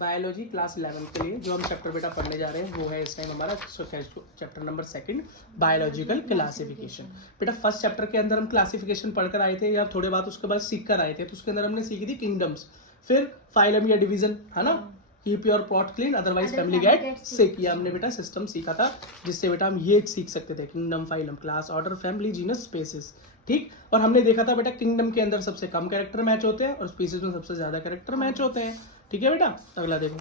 Biology class 11 के लिए जो हम चैप्टर बेटा पढ़ने जा रहे हैं वो है इस टाइम हमारा चैप्टर नंबर 2 बायोलॉजिकल क्लासिफिकेशन। बेटा फर्स्ट चैप्टर के अंदर हम क्लासिफिकेशन पढ़कर आए थे या थोड़े बात उसके बाद सीख कर आए थे, तो उसके अंदर हमने सीखी थी किंगडम्स, फिर फाइलम या डिवीजन, है ना, keep your pot clean otherwise family get sick. ये हमने बेटा सिस्टम सीखा था जिससे बेटा हम ये सीख सकते थे kingdom, phylum, class, order, family, genus, species. ठीक, और हमने देखा था बेटा किंगडम के अंदर सबसे कम कैरेक्टर मैच होते हैं और स्पीसीज में सबसे ज्यादा कैरेक्टर मैच होते हैं। ठीक है बेटा, अगला देखो।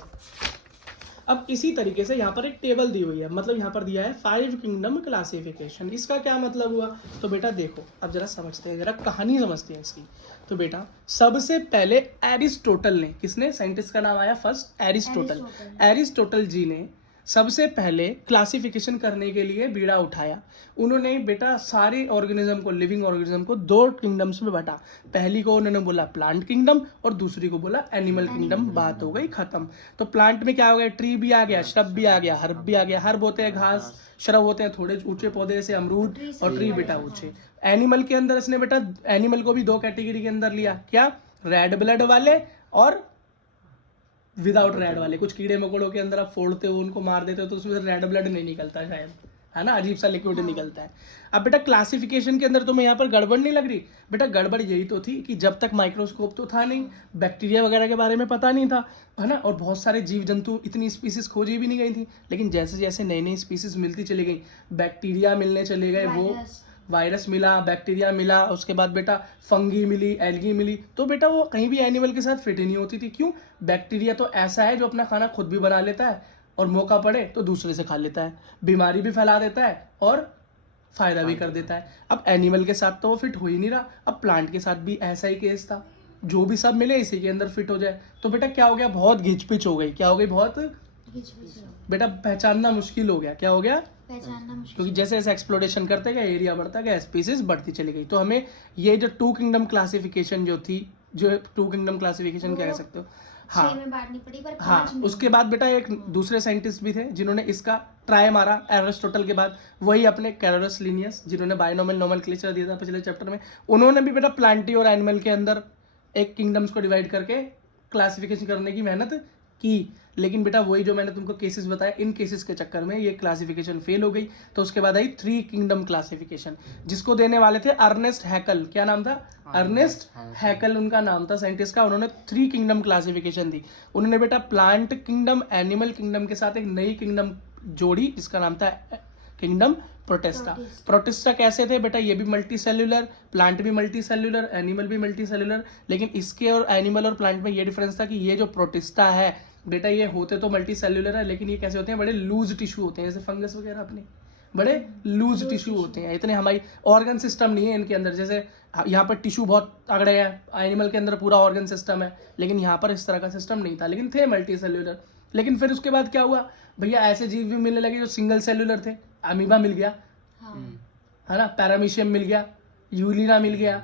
अब इसी तरीके से यहाँ पर एक टेबल दी हुई है, मतलब यहाँ पर दिया है 5 किंगडम क्लासिफिकेशन। इसका क्या मतलब हुआ? तो बेटा देखो, अब जरा समझते हैं, जरा कहानी समझते हैं इसकी। तो बेटा सबसे पहले एरिस्टोटल ने, किसने, साइंटिस्ट का नाम आया फर्स्ट एरिस्टोटल। एरिस्टोटल जी ने सबसे पहले क्लासिफिकेशन करने के लिए बीड़ा उठाया। उन्होंने बेटा सारे ऑर्गेनिज्म को, लिविंग ऑर्गेनिज्म को 2 किंगडम्स में बांटा। पहली को उन्होंने बोला प्लांट किंगडम और दूसरी को बोला एनिमल किंगडम। बात हो गई खत्म। तो प्लांट में क्या हो गया, ट्री भी आ गया, श्रब भी आ गया, हर्ब भी आ गया। हर्ब होते हैं घास, श्रब होते हैं थोड़े ऊंचे पौधे से अमरूद, और ट्री बेटा ऊंचे। एनिमल के अंदर इसने बेटा एनिमल को भी 2 कैटेगरी के अंदर लिया, क्या, रेड ब्लड वाले और विदाउट रेड वाले। कुछ कीड़े मकोड़ों के अंदर आप फोड़ते हो, उनको मार देते हो तो उसमें रेड ब्लड नहीं निकलता शायद, है ना, अजीब सा लिक्विड निकलता है। अब बेटा क्लासिफिकेशन के अंदर तुम्हें यहाँ पर गड़बड़ नहीं लग रही? बेटा गड़बड़ यही तो थी कि जब तक माइक्रोस्कोप तो था नहीं, बैक्टीरिया वगैरह के बारे में पता नहीं था, है ना, और बहुत सारे जीव जंतु, इतनी स्पीसीज खोजी भी नहीं गई थी। लेकिन जैसे जैसे नई नई स्पीसीज मिलती चली गई, बैक्टीरिया मिलने चले गए, वो वायरस मिला, बैक्टीरिया मिला, उसके बाद बेटा फंगी मिली, एल्गी मिली, तो बेटा वो कहीं भी एनिमल के साथ फिट ही नहीं होती थी। क्यों? बैक्टीरिया तो ऐसा है जो अपना खाना खुद भी बना लेता है और मौका पड़े तो दूसरे से खा लेता है, बीमारी भी फैला देता है और फायदा भी कर देता है। अब एनिमल के साथ तो वो फिट हो ही नहीं रहा। अब प्लांट के साथ भी ऐसा ही केस था, जो भी सब मिले इसी के अंदर फिट हो जाए। तो बेटा क्या हो गया, बहुत घिचपिच हो गई। क्या हो गई? बहुत बेटा पहचानना मुश्किल हो गया। क्या हो गया? पहचानना मुश्किल, क्योंकि जैसे जैसे एक्सप्लोरेशन करते गए, एरिया बढ़ता गया, स्पीसीज बढ़ती चली गई। तो हमें ये जो 2 किंगडम क्लासिफिकेशन जो थी, जो 2 किंगडम क्लासिफिकेशन कह सकते हो, हाँ में बांटनी पड़ी, पर हाँ, उसके बाद बेटा एक दूसरे साइंटिस्ट भी थे जिन्होंने इसका ट्राई मारा एरिस्टोटल के बाद, वही अपने कैरोलस लिनियस, जिन्होंने बायनोमियल नोमेनक्लेचर दिया था पिछले चैप्टर में। उन्होंने भी बेटा प्लांटी और एनिमल के अंदर एक किंगडम्स को डिवाइड करके क्लासिफिकेशन करने की मेहनत की। लेकिन बेटा वही जो मैंने तुमको केसेस बताया, इन केसेस के चक्कर में ये क्लासिफिकेशन फेल हो गई। तो उसके बाद आई 3 किंगडम क्लासिफिकेशन, जिसको देने वाले थे अर्नेस्ट हैकल। क्या नाम था? अर्नेस्ट हैकल उनका नाम था साइंटिस्ट का। उन्होंने 3 किंगडम क्लासिफिकेशन दी। उन्होंने बेटा प्लांट किंगडम, एनिमल किंगडम के साथ एक नई किंगडम जोड़ी, जिसका नाम था किंगडम प्रोटिस्टा। प्रोटिस्टा कैसे थे बेटा? ये भी मल्टी सेल्यूलर, प्लांट भी मल्टी सेल्यूलर, एनिमल भी मल्टी सेल्यूलर। लेकिन इसके और एनिमल और प्लांट में ये डिफरेंस था कि ये जो प्रोटिस्टा है बेटा, ये होते तो मल्टी सेल्यूलर है, लेकिन ये कैसे होते हैं, बड़े लूज टिश्यू होते हैं, जैसे फंगस वगैरह अपने बड़े लूज टिश्यू होते हैं। इतने हमारी ऑर्गन सिस्टम नहीं है इनके अंदर, जैसे यहाँ पर टिश्यू बहुत तगड़े हैं, एनिमल के अंदर पूरा ऑर्गन सिस्टम है, लेकिन यहाँ पर इस तरह का सिस्टम नहीं था, लेकिन थे मल्टी सेल्यूलर। लेकिन फिर उसके बाद क्या हुआ भैया, ऐसे जीव भी मिलने लगे जो सिंगल सेल्यूलर थे। अमीबा मिल गया, है ना, पैरामीशियम मिल गया, यूलिना मिल गया,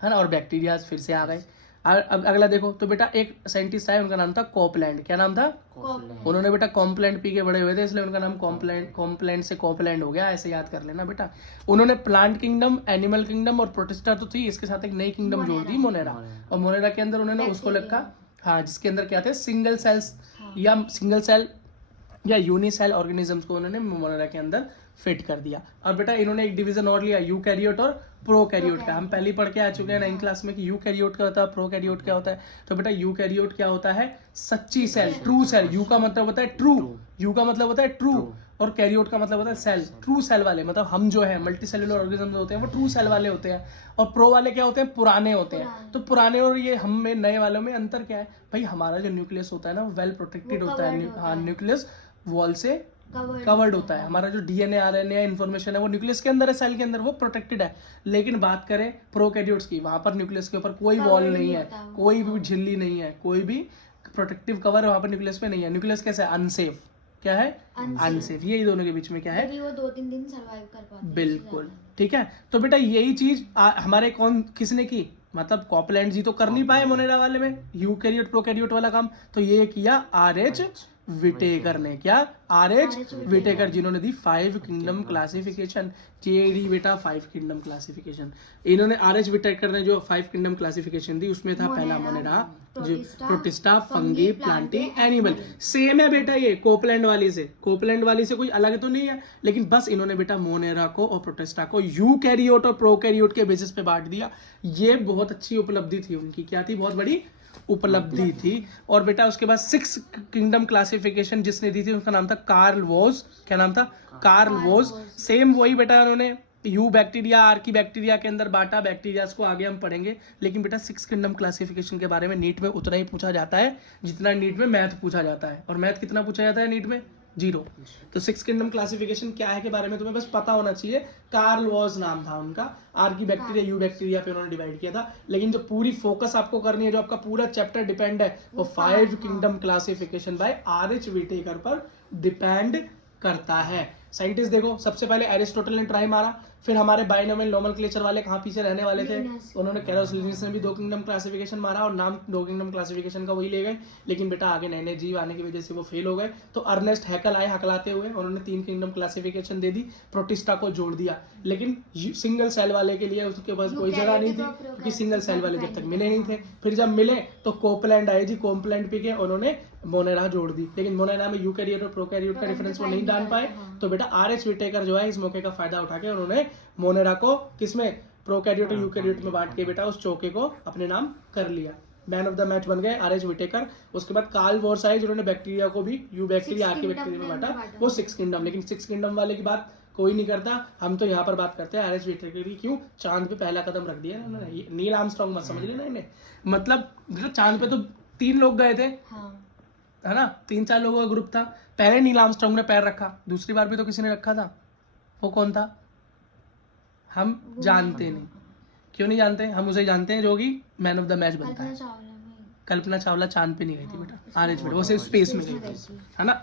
है ना, और बैक्टीरिया फिर से आ गए। अब अगला देखो, तो बेटा एक साइंटिस्ट आया, उनका नाम था कॉपलैंड। क्या नाम था? उन्होंने बेटा कॉम्प्लैंड पी के बड़े हुए थे, इसलिए उनका नाम कॉम्प्लैंड से कॉपलैंड हो गया, ऐसे याद कर लेना बेटा। उन्होंने प्लांट किंगडम, एनिमल किंगडम और प्रोटिस्टा तो थी, इसके साथ एक नई किंगडम जोड़ दी, मोनेरा। और मोनेरा के अंदर उन्होंने उसको लिखा, हाँ, जिसके अंदर क्या थे, सिंगल सेल्स या सिंगल सेल या यूनिसेल ऑर्गेनिजम्स को उन्होंने मोनेरा के अंदर फिट कर दिया। और बेटा इन्होंने एक डिवीजन और लिया, यूकैरियोट और प्रोकैरियोट का। हम पहले पढ़ के आ चुके हैं 9th क्लास में कि यूकैरियोट क्या होता है, प्रोकैरियोट क्या होता है। तो बेटा यूकैरियोट क्या होता है, सच्ची सेल, ट्रू सेल। यू का मतलब होता है ट्रू, यू का मतलब होता है ट्रू, और कैरियोट का मतलब होता है सेल, ट्रू सेल वाले। मतलब हम जो है मल्टी सेल्यूलर ऑर्गेनिज्म होते हैं वो ट्रू सेल वाले होते हैं, और प्रो वाले क्या होते हैं, पुराने होते हैं। तो पुराने और ये हम में नए वालों में अंतर क्या है भाई, हमारा जो न्यूक्लियस होता है ना, वेल प्रोटेक्टेड होता है। हाँ, न्यूक्लियस वॉल से कवर्ड होता है। हमारा जो डीएनए, आरएनए इंफॉर्मेशन है वो न्यूक्लियस के अंदर है, सेल के अंदर, वो प्रोटेक्टेड है। लेकिन बात करें प्रोकैरियोट्स की, वहां पर न्यूक्लियस के ऊपर कोई वॉल नहीं है, कोई भी झिल्ली नहीं है, कोई भी प्रोटेक्टिव कवर वहां पर न्यूक्लियस पे नहीं है। न्यूक्लियस कैसे है, अनसेफ। क्या है? अनसेफ। ये दोनों के बीच में क्या है, वो 2-3 दिन सर्वाइव कर पाते हैं। बिल्कुल ठीक है। तो बेटा यही चीज हमारे किसने की, मतलब कॉपलैंड जी तो कर नहीं पाए मोनेरा वाले में यूकैरियोट प्रोकैरियोट वाला काम, तो ये किया RH विटेकर ने, क्या आर.एच. विटेकर, जिन्होंने दी 5 किंगडम क्लासिफिकेशन। डी बेटा 5 किंगडम क्लासिफिकेशन। इन्होंने आर.एच. विटेकर ने जो 5 किंगडम क्लासिफिकेशन दी उसमें था पहला मोनेरा, जो protista, fungi, Plantae, animal. Same है बेटा, ये कोपलैंड वाली से कोई अलग तो नहीं है, लेकिन बस इन्होंने बेटा मोनेरा को और प्रोटिस्टा को यूकैरियोट और प्रोकैरियोट के बेसिस पे बांट दिया। ये बहुत अच्छी उपलब्धि थी उनकी, क्या थी, बहुत बड़ी उपलब्धि थी। और बेटा उसके बाद 6 किंगडम क्लासिफिकेशन जिसने दी थी उसका नाम था कार्ल वोज। क्या नाम था? Karl was. सेम वही बेटा उन्होंने यू बैक्टीरिया, आर की बैक्टीरिया के अंदर बांटा। बैक्टीरिया को आगे हम पढ़ेंगे, लेकिन बेटा 6 किंगडम क्लासिफिकेशन के बारे में नीट में उतना ही पूछा जाता है जितना नीट में मैथ पूछा जाता है। और मैथ कितना पूछा जाता है नीट में? 0। तो 6 किंगडम क्लासिफिकेशन क्या है के बारे में तुम्हें बस पता होना चाहिए। कार्ल वॉज नाम था उनका। आर की बैक्टीरिया, यू बैक्टीरिया पे उन्होंने डिवाइड किया था। लेकिन जो पूरी फोकस आपको करनी है, जो आपका पूरा चैप्टर डिपेंड है, वो 5 kingdom classification by R H. Whittaker पर डिपेंड करता है। साइंटिस्ट देखो, सबसे पहले एरिस्टोटल ने ट्राई मारा, फिर हमारे बाइनोमियल नोमेनक्लेचर वाले कहाँ पीछे रहने वाले थे, उन्होंने कैरोस लिनियस ने भी 2 किंगडम क्लासिफिकेशन मारा और नाम 2 किंगडम क्लासिफिकेशन का वही ले गए। लेकिन बेटा आगे नए नए जीव आने की वजह से वो फेल हो गए। तो अर्नेस्ट हैकल आए हकलाते हुए, उन्होंने 3 किंगडम क्लासिफिकेशन दे दी, प्रोटिस्टा को जोड़ दिया। लेकिन सिंगल सेल वाले के लिए उसके पास कोई जगह नहीं थी, क्योंकि सिंगल सेल वाले जब तक मिले नहीं थे। फिर जब मिले तो कोपलैंड आए जी, कोपलैंड पी के उन्होंने मोनेरा जोड़ दी। लेकिन मोनेरा में यूकैरियोट और प्रोकैरियोट का डिफरेंस वो नहीं जान पाए। तो बेटा आर.एच. विटेकर जो है इस मौके का फायदा उठा के उन्होंने मोनेरा को किसमें, प्रोकैरियोट और यूकैरियोट में बांट के बेटा उस चौके को अपने नाम कर लिया। मैन ऑफ द मैच बन गए आर.एच. विटेकर। उसके बाद कार्ल वॉर्स आए जिन्होंने बैक्टीरिया को भी यू बैक्टीरिया, आर की बैक्टीरिया में बांटा, वो 6 किंगडम। लेकिन 6 किंगडम वाले की बात कोई नहीं करता, हम तो यहाँ पर बात करते हैं आर.एच. विटेकर की। क्यों? चांद पे पहला कदम रख दिया उन्होंने। नील आर्मस्ट्रांग मत समझ लेना इन्हें, मतलब चांद पे तो 3 लोग गए थे, है ना, 3-4 लोगों का ग्रुप था। पहले नील आर्मस्ट्रांग ने पैर रखा, दूसरी बार भी तो किसी ने रखा था। वो कौन था? हम जानते नहीं। क्यों नहीं जानते? हम उसे जानते हैं जो कि मैन ऑफ द मैच बनता है। कल्पना चावला चांद पे नहीं गई थी बेटा, आर.एच. विटेकर, वो सिर्फ स्पेस में गई थी, है ना।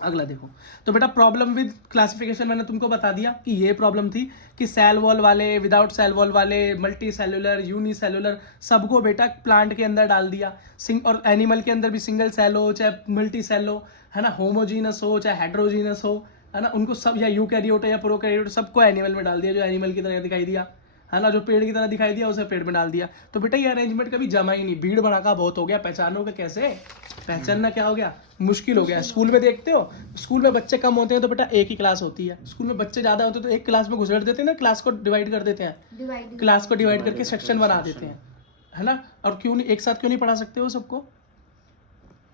अगला देखो, तो बेटा प्रॉब्लम विद क्लासिफिकेशन मैंने तुमको बता दिया कि ये प्रॉब्लम थी कि सेल वॉल वाले, विदाउट सेल वॉल वाले, मल्टी सेलुलर, यूनिसेलुलर, सबको बेटा प्लांट के अंदर डाल दिया। और एनिमल के अंदर भी सिंगल सेल हो चाहे मल्टी सेल हो, है ना, होमोजीनस हो चाहे हेड्रोजीनस हो, है ना, उनको सब, या यूकैरियोट या प्रोकैरियोट, सबको एनिमल में डाल दिया। जो एनिमल की तरह दिखाई दिया, है ना, जो पेड़ की तरह दिखाई दिया उसे पेड़ में डाल दिया। तो बेटा ये अरेंजमेंट कभी जमा ही नहीं, भीड़ भड़ाका बहुत हो गया। पहचानोगे कैसे? पहचानना क्या हो गया? मुश्किल हो गया। स्कूल में देखते हो, स्कूल में बच्चे कम होते हैं तो बेटा एक ही क्लास होती है। स्कूल में बच्चे ज्यादा होते हैं तो एक क्लास में घुसेड़ देते हैं ना, क्लास को डिवाइड कर देते हैं, क्लास को डिवाइड करके सेक्शन बना देते हैं, है ना। और क्यों नहीं एक साथ क्यों नहीं पढ़ा सकते हो सबको?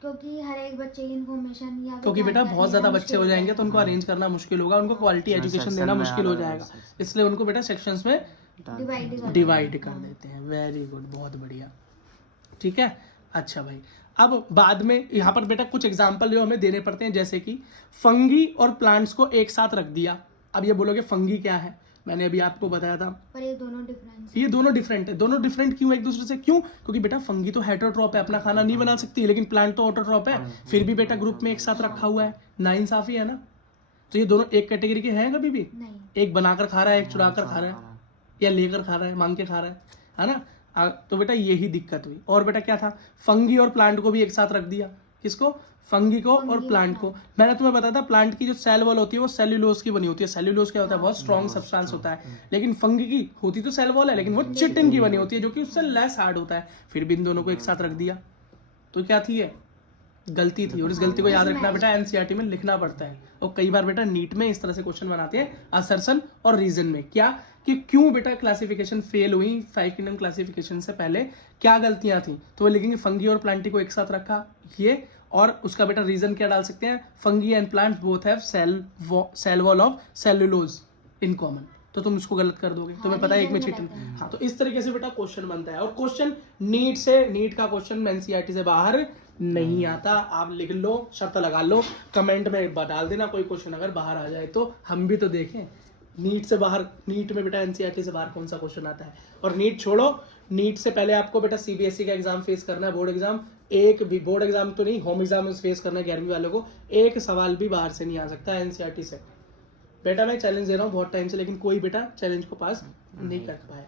क्योंकि हर एक बच्चे की इन्फॉर्मेशन, या क्योंकि बेटा बहुत ज्यादा बच्चे हो जाएंगे तो उनको अरेंज करना मुश्किल होगा, उनको क्वालिटी एजुकेशन देना मुश्किल हो जाएगा, इसलिए उनको बेटा सेक्शंस में डिवाइड कर देते हैं। वेरी गुड, बहुत बढ़िया, ठीक है। अच्छा भाई, अब बाद में यहाँ पर बेटा कुछ एग्जाम्पल जो हमें देने पड़ते हैं, जैसे कि फंगी और प्लांट्स को एक साथ रख दिया। अब ये बोलोगे फंगी क्या है, मैंने अभी आपको बताया था, पर ये दोनों डिफरेंट है। दोनों डिफरेंट क्यों एक दूसरे से? क्यों? क्योंकि बेटा फंगी तो हेटेरोट्रॉप है, अपना खाना नहीं बना सकती, लेकिन प्लांट तो ऑटोट्रॉप है, फिर भी बेटा ग्रुप में एक साथ रखा हुआ है, नाइंसाफी है ना। तो ये दोनों एक कैटेगरी के हैं कभी भी? एक बनाकर खा रहा है, एक चुरा कर खा रहा है, या लेकर खा रहा है, मांग के खा रहा है ना। तो बेटा यही दिक्कत हुई। और बेटा क्या था, फंगी और प्लांट को भी एक साथ रख दिया। किसको? फंगी को और प्लांट को। मैंने तुम्हें बताया था प्लांट की जो सेल वॉल होती है वो सेल्यूलोज की बनी होती है। सेल्यूलोज क्या होता है? बहुत स्ट्रॉन्ग सब्सटेंस होता है। लेकिन फंगी की होती तो सेल वॉल है, लेकिन वो चिटिन की बनी होती है, जो कि उससे लेस हार्ड होता है। फिर भी इन दोनों को एक साथ रख दिया, तो क्या थी? ये गलती थी। और इस गलती को याद रखना बेटा, एनसीईआरटी में लिखना पड़ता है। और कई बार बेटा नीट में इस तरह से क्वेश्चन बनाते हैं, असर्शन और रीजन में, क्या कि क्यों बेटा क्लासिफिकेशन फेल हुई 5 किंगडम क्लासिफिकेशन से पहले, क्या गलतियां थी। तो वो लिखेंगे फंगी और प्लांटी को एक साथ रखा ये, और उसका बेटा रीजन क्या डाल सकते हैं, fungi and plants both have cell wall of cellulose in common. तो तुम इसको गलत कर दोगे, तुम्हें पता है एक में चीटिंग। हाँ, तो इस तरीके से बेटा क्वेश्चन बनता है। और क्वेश्चन नीट का क्वेश्चन एनसीईआरटी से बाहर नहीं आता। आप लिख लो, शर्त लगा लो, कमेंट में डाल देना कोई क्वेश्चन अगर बाहर आ जाए तो हम भी तो देखें। नीट से बाहर, नीट में बेटा एनसीईआरटी से बाहर कौन सा क्वेश्चन आता है। और नीट छोड़ो, नीट से पहले आपको बेटा सीबीएसई का एग्जाम फेस करना है, बोर्ड एग्जाम। एक भी बोर्ड एग्जाम तो नहीं, होम एग्जाम फेस करना है 11वीं वालों को। एक सवाल भी बाहर से नहीं आ सकता एनसीईआरटी से। बेटा मैं चैलेंज दे रहा हूँ बहुत टाइम से, लेकिन कोई बेटा चैलेंज को पास नहीं कर पाया।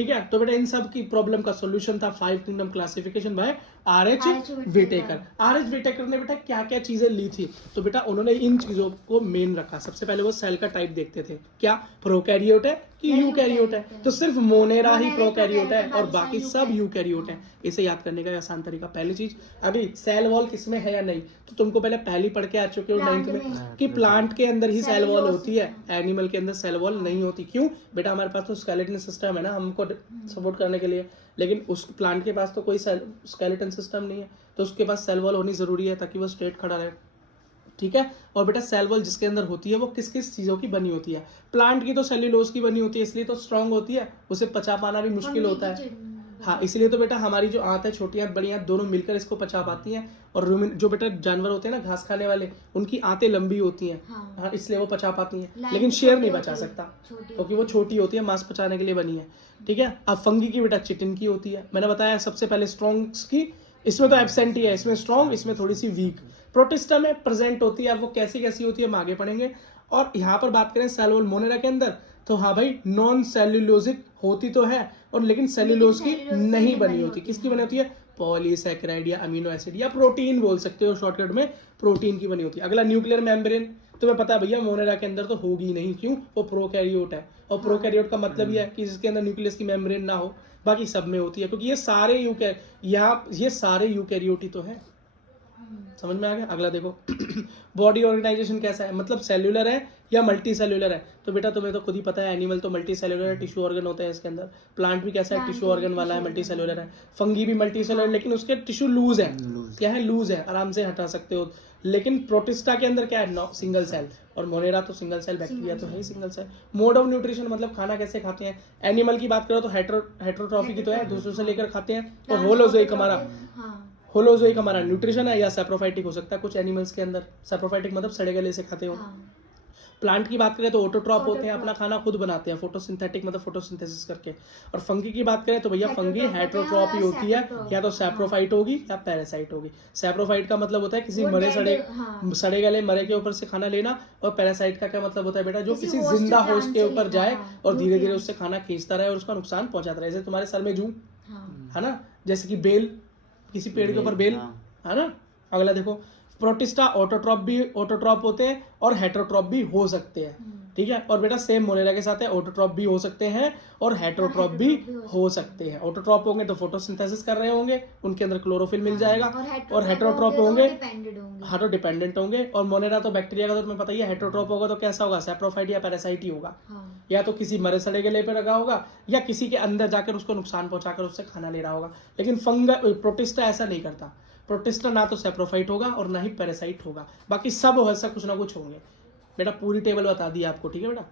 ठीक है। तो बेटा इन सब की प्रॉब्लम का सॉल्यूशन था 5 kingdom classification by R H. Whittaker. R H. Whittaker ने बेटा क्या क्या चीजें ली थी, तो बेटा उन्होंने इन चीजों को मेन रखा। सबसे पहले वो सेल का टाइप देखते थे, क्या प्रोकैरियोट है कि यूकैरियोट है, तो सिर्फ मोनेरा ही प्रोकैरियोट है और बाकी सब यूकैरियोट है। इसे याद करने का आसान तरीका, पहली चीज अभी सेल वॉल किसमें है या नहीं, तो तुमको पहले पहली पढ़ के आ चुके हो 9th में कि प्लांट के अंदर ही सेल वॉल होती है, एनिमल के अंदर सेल वॉल नहीं होती। क्यों बेटा, हमारे पास तो स्केलेटन सिस्टम है ना हमको सपोर्ट करने के लिए, लेकिन उस प्लांट के पास तो कोई स्केलेटन सिस्टम नहीं है, तो उसके पास सेल वॉल होनी जरूरी है ताकि वो स्ट्रेट खड़ा रहे, ठीक है। और बेटा सेल वॉल जिसके अंदर होती है वो किस किस चीजों की बनी होती है, प्लांट की तो सेल्यूलोज की बनी होती है, इसलिए तो स्ट्रांग होती है, उसे पचा पाना भी मुश्किल होता है। हाँ, इसलिए तो बेटा हमारी जो आंत है, छोटी आंत बड़ी आंत दोनों मिलकर इसको पचा पाती हैं। और जो बेटा जानवर होते हैं ना घास खाने वाले, उनकी आंतें लंबी होती हैं, हाँ, इसलिए वो पचा पाती हैं, लेकिन शेर नहीं पचा सकता क्योंकि वो छोटी होती है, मांस पचाने के लिए बनी है, ठीक है। अब फंगी की बेटा चिटिन की होती है, मैंने बताया सबसे पहले स्ट्रॉन्ग की, इसमें तो एब्सेंट ही है, इसमें स्ट्रॉन्ग, इसमें थोड़ी सी वीक। प्रोटिस्टा में प्रेजेंट होती है, अब वो कैसी कैसी होती है हम आगे पढ़ेंगे। और यहाँ पर बात करें सेल वॉल मोनेरा के अंदर, तो हाँ भाई नॉन सेल्यूलोजिक होती तो है, और लेकिन सेल्यूलोज की नहीं बनी होती। किसकी बनी होती है, पॉलीसैकेराइड या अमीनो एसिड या प्रोटीन बोल सकते हो शॉर्टकट में, प्रोटीन की बनी होती है। अगला न्यूक्लियर मेम्ब्रेन, तुम्हें पता है भैया मोनेरा के अंदर तो होगी नहीं, क्यों, वो प्रोकैरियोट है, और प्रोकैरियोट का मतलब ये है कि जिसके अंदर न्यूक्लियस की मेम्ब्रेन ना हो, बाकी सब में होती है, क्योंकि ये सारे यूकैरियोट ही तो है। समझ में आ गया। अगला देखो बॉडी ऑर्गेनाइजेशन कैसा है, मतलब सेल्यूलर है या मल्टी सेल्यूलर है, तो बेटा तुम्हें तो खुद ही पता है एनिमल तो मल्टी सेल्यूलर है, टिश्यू ऑर्गन होते हैं इसके अंदर। प्लांट भी कैसा है, टिश्यू ऑर्गन वाला है, मल्टी सेल्यूलर है। फंगी भी मल्टी सेल्यूलर, लेकिन उसके टिश्यू लूज है, क्या है, लूज है, आराम से हटा सकते हो। लेकिन प्रोटिस्टा के अंदर क्या है, सिंगल सेल, और मोनेरा तो सिंगल सेल, बैक्टीरिया तो है ही single cell. Mode of nutrition मतलब खाना कैसे खाते हैं, एनिमल की बात करो तो हेट्रोट्रॉफी की तो है, दूसरों से लेकर खाते हैं, और होलोजोइक हमारा न्यूट्रिशन है, या सैप्रोफाइटिक हो सकता है कुछ एनिमल्स के अंदर। सैप्रोफाइटिक मतलब सड़े गले से खाते हो। प्लांट की बात करें तो ऑटोट्रॉप होते हैं, अपना खाना खुद बनाते हैं, फोटोसिंथेटिक मतलब फोटोसिंथेसिस करके। और फंगी की बात करें तो भैया फंगी हेट्रोट्रॉप ही होती है, या तो सैप्रोफाइट होगी या पैरासाइट होगी। सैप्रोफाइट का मतलब होता है किसी सड़े गले मरे के ऊपर से खाना लेना, और पैरासाइट का क्या मतलब होता है बेटा, जो किसी जिंदा होस्ट के ऊपर जाए और धीरे धीरे उससे खाना खींचता रहे और उसका नुकसान पहुंचाता रहे। जैसे तुम्हारे सर में जूं है ना, जैसे कि बेल, किसी पेड़ के ऊपर बेल है ना। अगला देखो प्रोटिस्टा ऑटोट्रॉप होते हैं और हेट्रोट्रॉप भी हो सकते हैं, ठीक है। और बेटा सेम मोनेरा के साथ है, ऑटोट्रॉप भी हो सकते हैं और हेट्रोट्रॉप भी हो सकते हैं। ऑटोट्रॉप होंगे तो फोटोसिंथेसिस कर रहे होंगे, उनके अंदर क्लोरोफिल मिल जाएगा, और हेट्रोट्रॉप होंगे हाँ तो डिपेंडेंट होंगे। और मोनेरा तो बैक्टीरिया का तो तुम्हें पता ही है, हेट्रोट्रॉप होगा तो कैसा होगा, सैप्रोफाइट या पैरासाइट ही होगा, या तो किसी मरे सड़े गले पे लगा होगा, या किसी के अंदर जाकर उसको नुकसान पहुंचाकर उससे खाना ले रहा होगा। लेकिन प्रोटिस्टा ऐसा नहीं करता, प्रोटिस्टा ना तो सैप्रोफाइट होगा और ना ही पैरासाइट होगा, बाकी सब ऐसा कुछ ना कुछ होंगे। बेटा पूरी टेबल बता दी आपको, ठीक है बेटा।